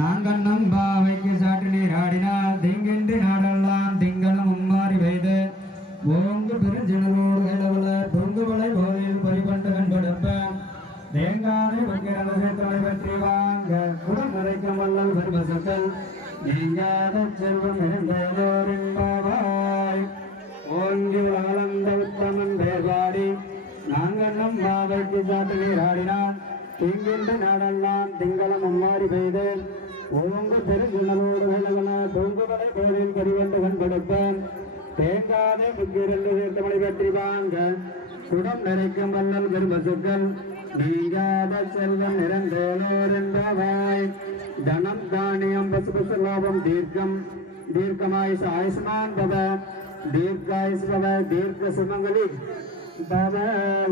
நாங்கள் நம்பாவைக்கு சாற்று நீர் ஆடினால் திங்கின்றி நாடெல்லாம் திங்களும் மும்மாறி பெய்து ஓங்கு பெருஞ்சினரோடு கிளவல பொங்குவளை போதையில் பறிபண்டு கண்படுப்ப தேங்காதை பக்கிரத சேர்த்தலை பற்றி வாங்க குடம் நிறைக்கும் வல்லல் பெருமசக்கள் நீங்காத செல்வம் இருந்தோரின்பாவாய் ஓங்கி உலகளந்த உத்தமன் பேர்பாடி நாங்கள் நம்பாவைக்கு சாற்று நீர் ஆடினால் திங்கின்ற நாடெல்லாம் திங்களும் மும்மாறி பெய்து ஓங்கு பெருஞ்சினரோடு கிளவல பொங்குவளை போதையில் பறிபண்டு கண்படுப்பேன் தேங்காதே புக்கிரண்டு சேர்த்தமலை பற்றி வாங்க குடம் நிறைக்கும் வல்லல் பெருமசுக்கள் நீங்காத செல்வம் நிறந்தோரின்றவாய் தனம் தானியம் பசுபசு லாபம் தீர்க்கம் தீர்க்கமாயுஷ ஆயுஷ்மான் பவ தீர்க்காயுஷ் பவ தீர்க்க சுமங்கலி பவ.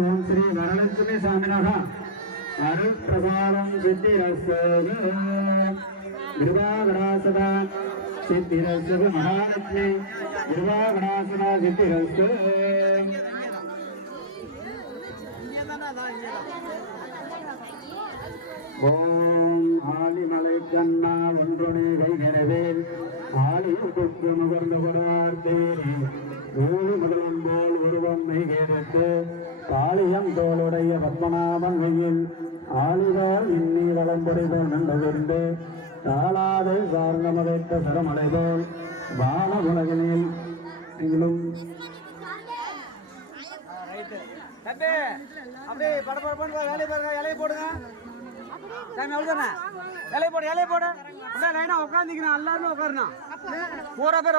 ஓம் ஸ்ரீ வரலட்சுமி சாமினக அருள் பிரசாரம் சித்திரஸ்து கிருபாகடாசதா சித்திரஸ்து மகாலட்சுமி கிருபாகடாசதா சித்திரஸ்து. ஓம் ஆலிமலை கண்ணா ஒன்றுணை கைகரவேல் ஆலியில் கொக்கு முகர்ந்து கொடார் தேரி ஊழி முதலம் போல் உருவம் மெய்கேரத்து காளியம் தோளுடைய பத்மநாபன் வெயில் ஆளிதால் இன்னி வளம்புரிதல் நண்டவிருந்து தாளாதை சார்ந்த மதைத்த சரமலை போல் வான உலகினில் அப்படியே படப்படப்பான்னு வேலையை பாருங்க, இலையை போடுங்க. டைம் எவ்வளோ தானே? இலையை போடு, இலையை போடு. அப்படியே லைனாக உட்காந்துக்கணும், எல்லாருமே உட்காரணும். பூரா பேர்